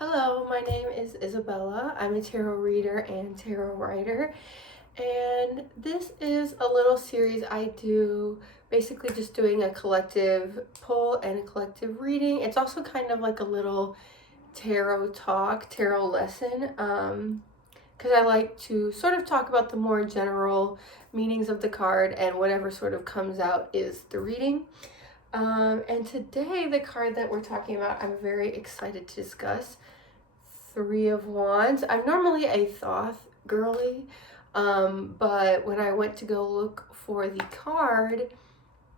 Hello, my name is Isabella. I'm a tarot reader and tarot writer, and this is a little series I do, basically just doing a collective pull and a collective reading. It's also kind of like a little tarot talk, tarot lesson, because I like to sort of talk about the more general meanings of the card, and whatever sort of comes out is the reading. And today, the card that we're talking about, I'm very excited to discuss. Three of Wands. I'm normally a thoth girly, but when I went to go look for the card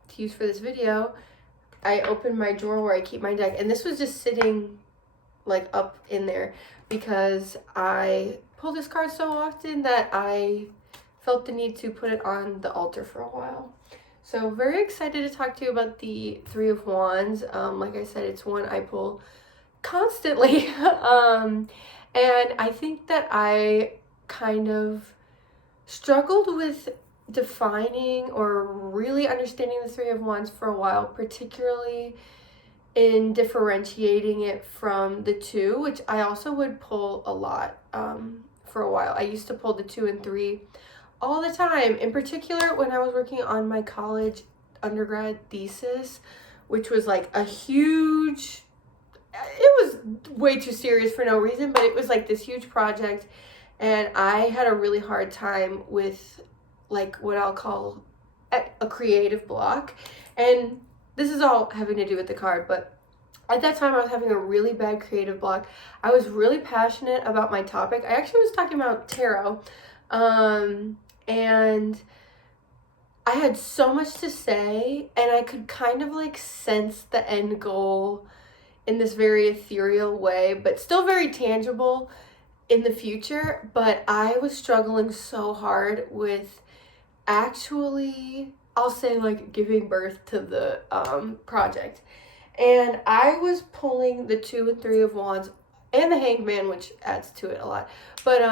to use for this video, I opened my drawer where I keep my deck, and this was just sitting like up in there because I pull this card so often that I felt the need to put it on the altar for a while. So very excited to talk to you about the Three of Wands. Like I said, it's one I pull constantly. And I think that I kind of struggled with defining or really understanding the Three of Wands for a while, particularly in differentiating it from the two, which I also would pull a lot for a while. I used to pull the 2 and 3 all the time, in particular when I was working on my college undergrad thesis, which was like a huge, it was way too serious for no reason, but it was like this huge project, and I had a really hard time with like what I'll call a creative block. And this is all having to do with the card, but at that time I was having a really bad creative block. I was really passionate about my topic. I actually was talking about tarot, and I had so much to say, and I could kind of like sense the end goal in this very ethereal way, but still very tangible in the future. But I was struggling so hard with actually, I'll say, like giving birth to the project. And I was pulling the 2 and 3 of Wands and the Hanged Man, which adds to it a lot, but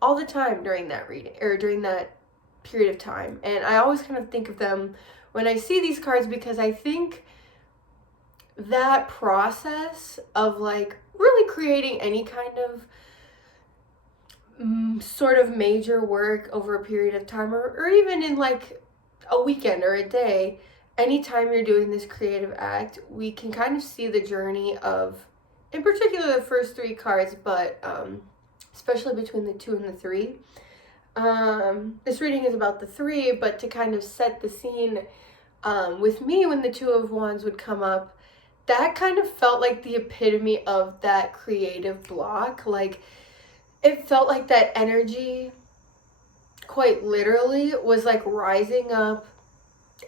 all the time during that reading, or during that period of time. And I always kind of think of them when I see these cards, because I think that process of like really creating any kind of sort of major work over a period of time, or even in like a weekend or a day, anytime you're doing this creative act, we can kind of see the journey of, in particular, the first 3 cards, but especially between the 2 and the 3. This reading is about the 3, but to kind of set the scene, with me, when the 2 of Wands would come up, that kind of felt like the epitome of that creative block. Like, it felt like that energy, quite literally, was like rising up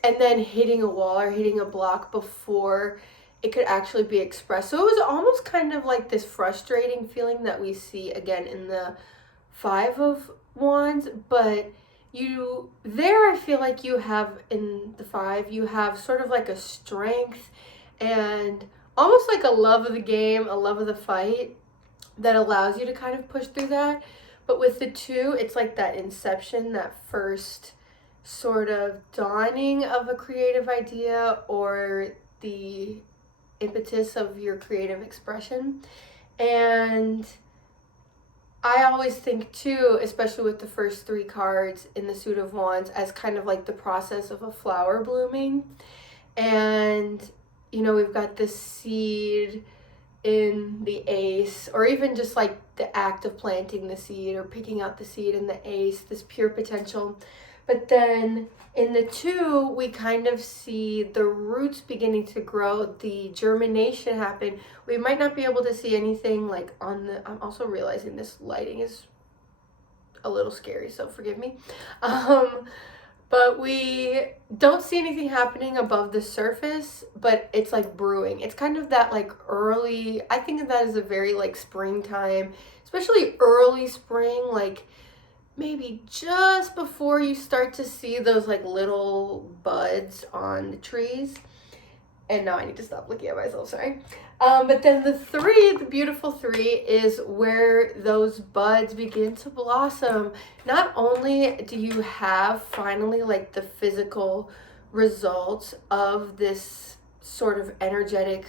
and then hitting a wall or hitting a block before it could actually be expressed. So it was almost kind of like this frustrating feeling that we see again in the 5 of Wands, but I feel like you have, in the 5, you have sort of like a strength and almost like a love of the game, a love of the fight that allows you to kind of push through that. But with the 2, it's like that inception, that first sort of dawning of a creative idea, or the impetus of your creative expression. And I always think too, especially with the first 3 cards in the Suit of Wands, as kind of like the process of a flower blooming. And we've got this seed in the ace, or even just like the act of planting the seed or picking out the seed in the ace, this pure potential. But then in the 2, we kind of see the roots beginning to grow, the germination happen. We might not be able to see anything like on the, I'm also realizing this lighting is a little scary, so forgive me. But we don't see anything happening above the surface, but it's like brewing. It's kind of that like early, I think of that as a very like springtime, especially early spring, like maybe just before you start to see those like little buds on the trees. And now I need to stop looking at myself, sorry. But then the 3, the beautiful 3, is where those buds begin to blossom. Not only do you have finally like the physical results of this sort of energetic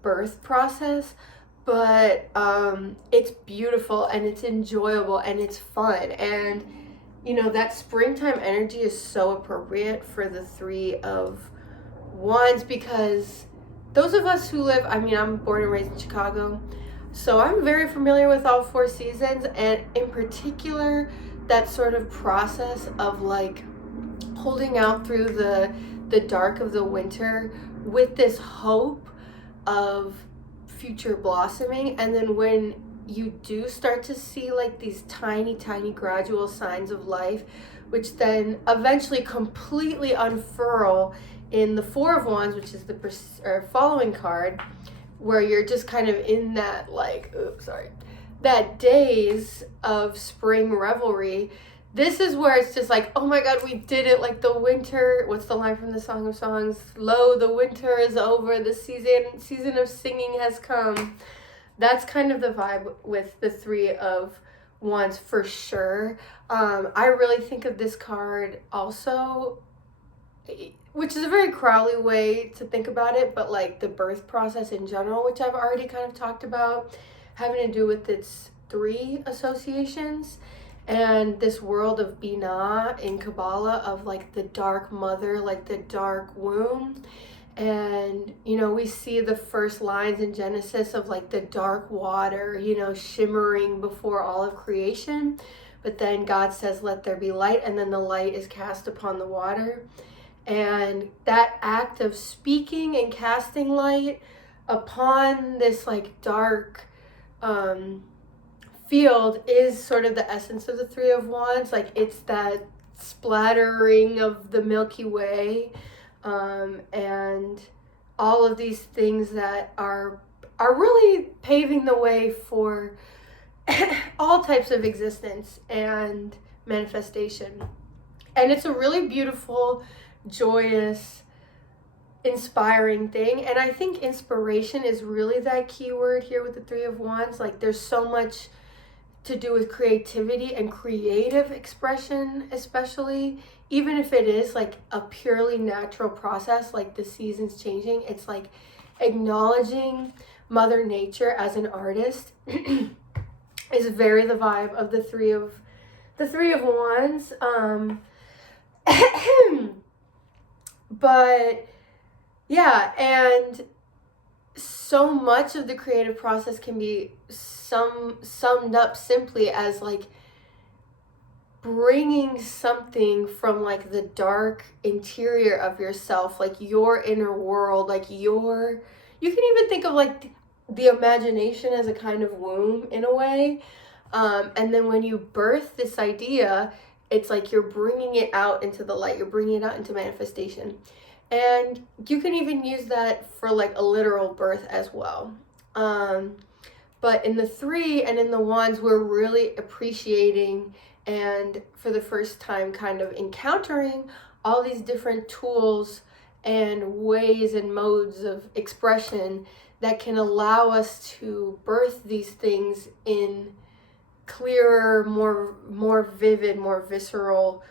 birth process, but it's beautiful and it's enjoyable and it's fun. And you know, that springtime energy is so appropriate for the Three of Wands, because those of us who live, I mean, I'm born and raised in Chicago, so I'm very familiar with all four seasons, and in particular that sort of process of like holding out through the dark of the winter with this hope of future blossoming. And then when you do start to see like these tiny gradual signs of life, which then eventually completely unfurl in the Four of Wands, which is the following card, where you're just kind of in that like, that daze of spring revelry. This is where it's just like, oh my God, we did it. Like the winter, what's the line from the Song of Songs? Lo, the winter is over. The season of singing has come. That's kind of the vibe with the Three of Wands for sure. I really think of this card also, which is a very Crowley way to think about it, but like the birth process in general, which I've already kind of talked about, having to do with its three associations. And this world of binah in Kabbalah of like the dark mother, like the dark womb. And, you know, we see the first lines in Genesis of like the dark water, you know, shimmering before all of creation. But then God says, let there be light. And then the light is cast upon the water. And that act of speaking and casting light upon this like dark, field is sort of the essence of the Three of Wands. Like it's that splattering of the Milky Way, and all of these things that are really paving the way for all types of existence and manifestation. And it's a really beautiful, joyous, inspiring thing. And I think inspiration is really that key word here with the Three of Wands. Like there's so much to do with creativity and creative expression, especially, even if it is like a purely natural process, like the seasons changing. It's like acknowledging Mother Nature as an artist is very the vibe of the Three of Wands. But yeah, and so much of the creative process can be summed up simply as like bringing something from like the dark interior of yourself, like your inner world, like you can even think of like the imagination as a kind of womb in a way. And then when you birth this idea, it's like you're bringing it out into the light, you're bringing it out into manifestation. And you can even use that for like a literal birth as well. But in the Three and in the Wands, we're really appreciating and for the first time kind of encountering all these different tools and ways and modes of expression that can allow us to birth these things in clearer, more vivid, more visceral,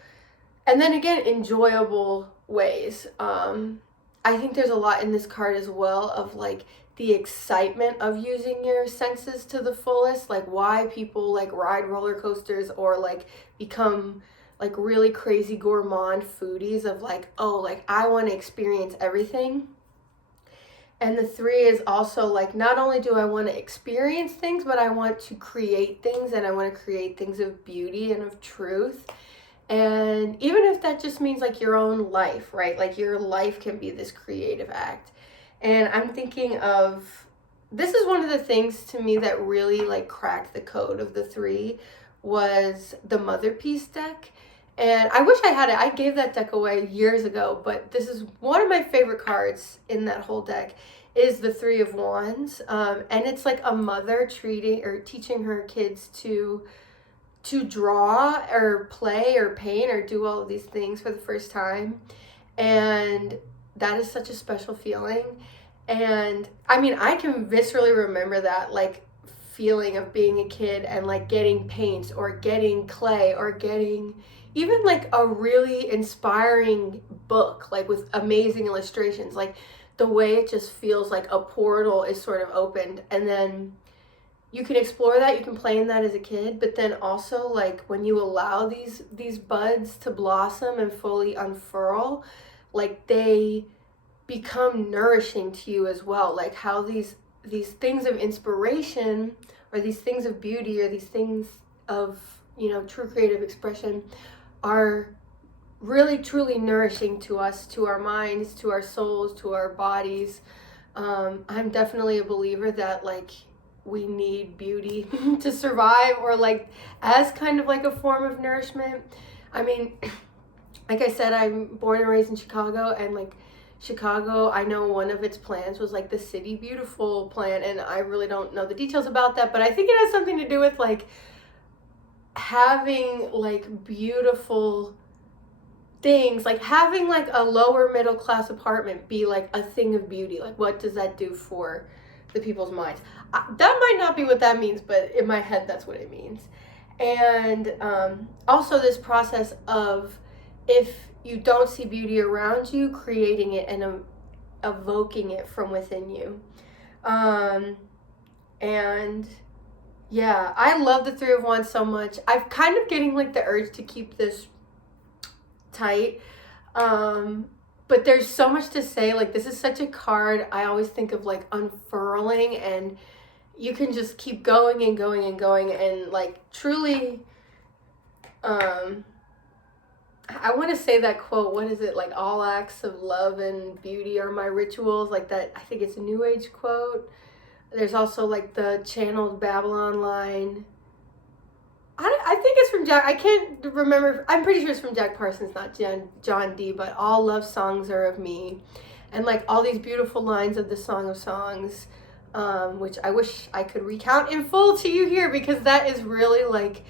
and then again, enjoyable ways. I think there's a lot in this card as well of like the excitement of using your senses to the fullest, like why people like ride roller coasters or like become like really crazy gourmand foodies of like, oh, like I want to experience everything. And the Three is also like, not only do I want to experience things, but I want to create things, and I want to create things of beauty and of truth. And even if that just means like your own life, right? Like your life can be this creative act. And I'm thinking of, this is one of the things to me that really like cracked the code of the Three was the Mother Piece deck. And I wish I had it. I gave that deck away years ago, but this is one of my favorite cards in that whole deck is the Three of Wands. And it's like a mother teaching her kids to draw or play or paint or do all of these things for the first time. And that is such a special feeling. And I mean, I can viscerally remember that like feeling of being a kid and like getting paints or getting clay or getting even like a really inspiring book, like with amazing illustrations, like the way it just feels like a portal is sort of opened. And then you can explore that, you can play in that as a kid, but then also like when you allow these buds to blossom and fully unfurl, like they become nourishing to you as well. Like how these things of inspiration, or these things of beauty, or these things of, you know, true creative expression are really truly nourishing to us, to our minds, to our souls, to our bodies. I'm definitely a believer that like we need beauty to survive, or like as kind of like a form of nourishment. I mean, like I said, I'm born and raised in Chicago, and like Chicago, I know one of its plans was like the City Beautiful plan, and I really don't know the details about that, but I think it has something to do with like having like beautiful things, like having like a lower middle class apartment be like a thing of beauty. Like what does that do for the people's minds? That might not be what that means, but in my head that's what it means. And also this process of, if you don't see beauty around you, creating it and evoking it from within you. And yeah, I love the Three of Wands so much. I'm kind of getting like the urge to keep this tight, but there's so much to say. Like this is such a card I always think of like unfurling, and you can just keep going and going and going, and like truly I want to say that quote, what is it, like all acts of love and beauty are my rituals, like that. I think it's a New Age quote. There's also like the channeled Babylon line. I think it's from Jack. I can't remember. I'm pretty sure it's from Jack Parsons, not John D. But all love songs are of me, and like all these beautiful lines of the Song of Songs, which I wish I could recount in full to you here, because that is really like,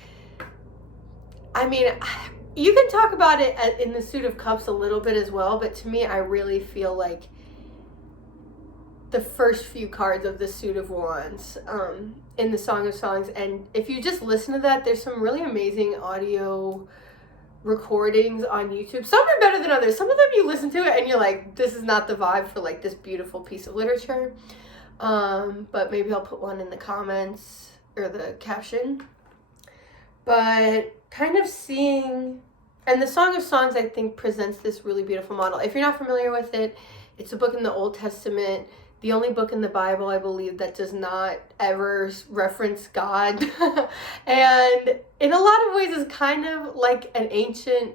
I mean, you can talk about it in the Suit of Cups a little bit as well, but to me, I really feel like the first few cards of the Suit of Wands in the Song of Songs. And if you just listen to that, there's some really amazing audio recordings on YouTube. Some are better than others. Some of them you listen to it and you're like, this is not the vibe for like this beautiful piece of literature. But maybe I'll put one in the comments or the caption. But kind of seeing, and the Song of Songs I think presents this really beautiful model. If you're not familiar with it, it's a book in the Old Testament, the only book in the Bible, I believe, that does not ever reference God. And in a lot of ways is kind of like an ancient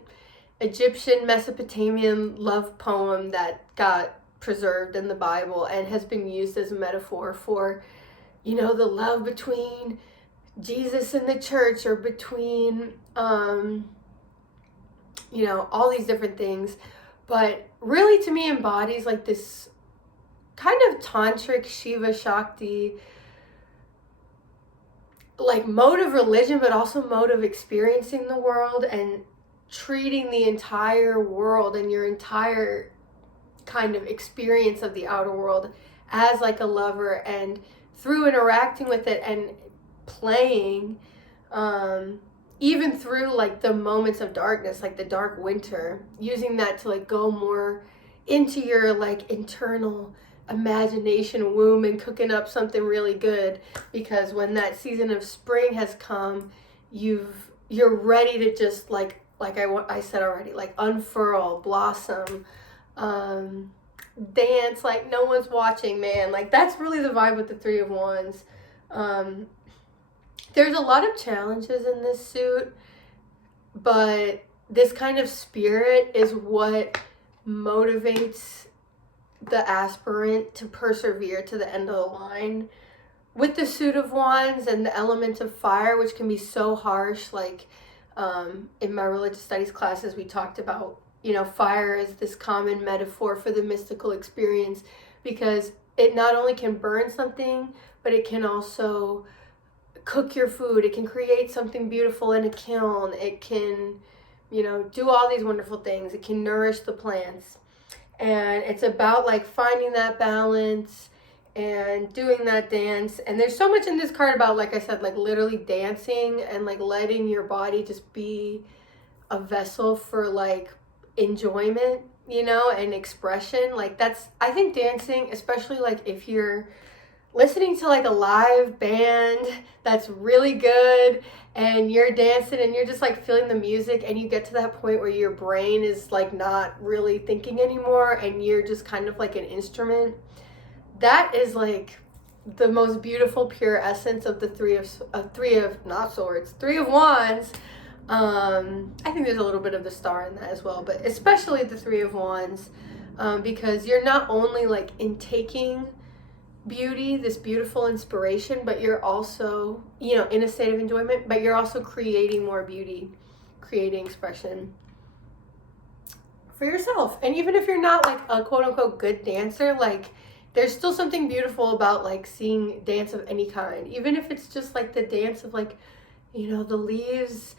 Egyptian, Mesopotamian love poem that got preserved in the Bible and has been used as a metaphor for, you know, the love between Jesus and the church, or between, you know, all these different things. But really, to me, embodies like this kind of tantric Shiva Shakti like mode of religion, but also mode of experiencing the world and treating the entire world and your entire kind of experience of the outer world as like a lover, and through interacting with it and playing, even through like the moments of darkness, like the dark winter, using that to like go more into your like internal imagination womb and cooking up something really good, because when that season of spring has come, you're ready to just like I said already, like unfurl, blossom, dance like no one's watching, man. Like that's really the vibe with the Three of Wands. There's a lot of challenges in this suit, but this kind of spirit is what motivates the aspirant to persevere to the end of the line. With the Suit of Wands and the element of fire, which can be so harsh, like in my religious studies classes, we talked about, you know, fire is this common metaphor for the mystical experience, because it not only can burn something, but it can also cook your food. It can create something beautiful in a kiln. It can, you know, do all these wonderful things. It can nourish the plants. And it's about like finding that balance and doing that dance. And there's so much in this card about, like I said, like literally dancing and like letting your body just be a vessel for like enjoyment, you know, and expression. Like that's, I think dancing, especially like if you're listening to like a live band that's really good, and you're dancing and you're just like feeling the music, and you get to that point where your brain is like not really thinking anymore and you're just kind of like an instrument. That is like the most beautiful pure essence of the three of not swords, three of wands. I think there's a little bit of the star in that as well, but especially the three of wands, because you're not only like intaking beauty, this beautiful inspiration, but you're also, you know, in a state of enjoyment, but you're also creating more beauty, creating expression for yourself. And even if you're not like a quote unquote good dancer, like there's still something beautiful about like seeing dance of any kind, even if it's just like the dance of like, you know, the leaves.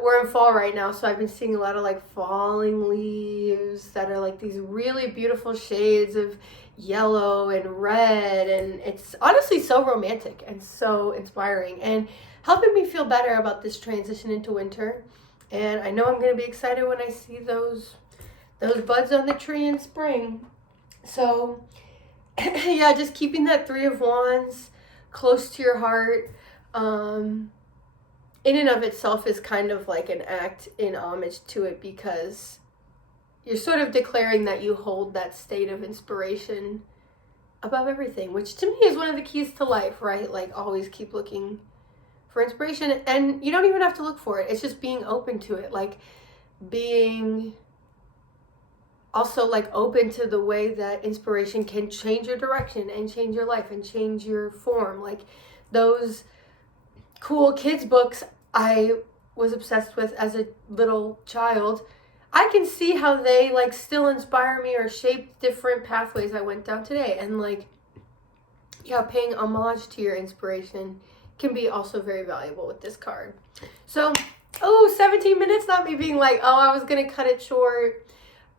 We're in fall right now, so I've been seeing a lot of like falling leaves that are like these really beautiful shades of yellow and red, and it's honestly so romantic and so inspiring and helping me feel better about this transition into winter. And I know I'm going to be excited when I see those buds on the tree in spring. So yeah, just keeping that three of wands close to your heart, in and of itself is kind of like an act in homage to it, because you're sort of declaring that you hold that state of inspiration above everything, which to me is one of the keys to life, right? Like always keep looking for inspiration, and you don't even have to look for it. It's just being open to it, like being also like open to the way that inspiration can change your direction and change your life and change your form. Like those cool kids books I was obsessed with as a little child, I can see how they like still inspire me or shape different pathways I went down today. And like, yeah, paying homage to your inspiration can be also very valuable with this card. So, 17 minutes, not me being like, oh, I was gonna cut it short,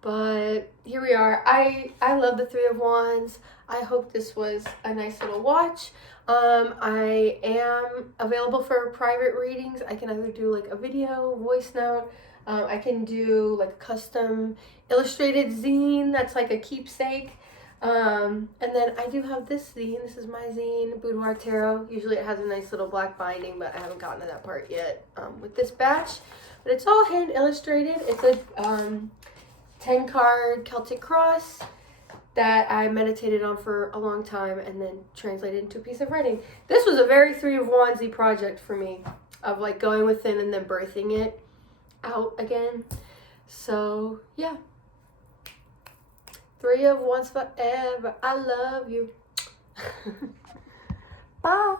but here we are. I love the three of wands. I hope this was a nice little watch. I am available for private readings. I can either do like a video, voice note. I can do like a custom illustrated zine that's like a keepsake. And then I do have this zine. This is my zine, Boudoir Tarot. Usually it has a nice little black binding, but I haven't gotten to that part yet with this batch. But it's all hand illustrated. It's a 10 card Celtic cross that I meditated on for a long time and then translated into a piece of writing. This was a very three of wandsy project for me, of like going within and then birthing it out again. So yeah, three of wands forever. I love you. Bye.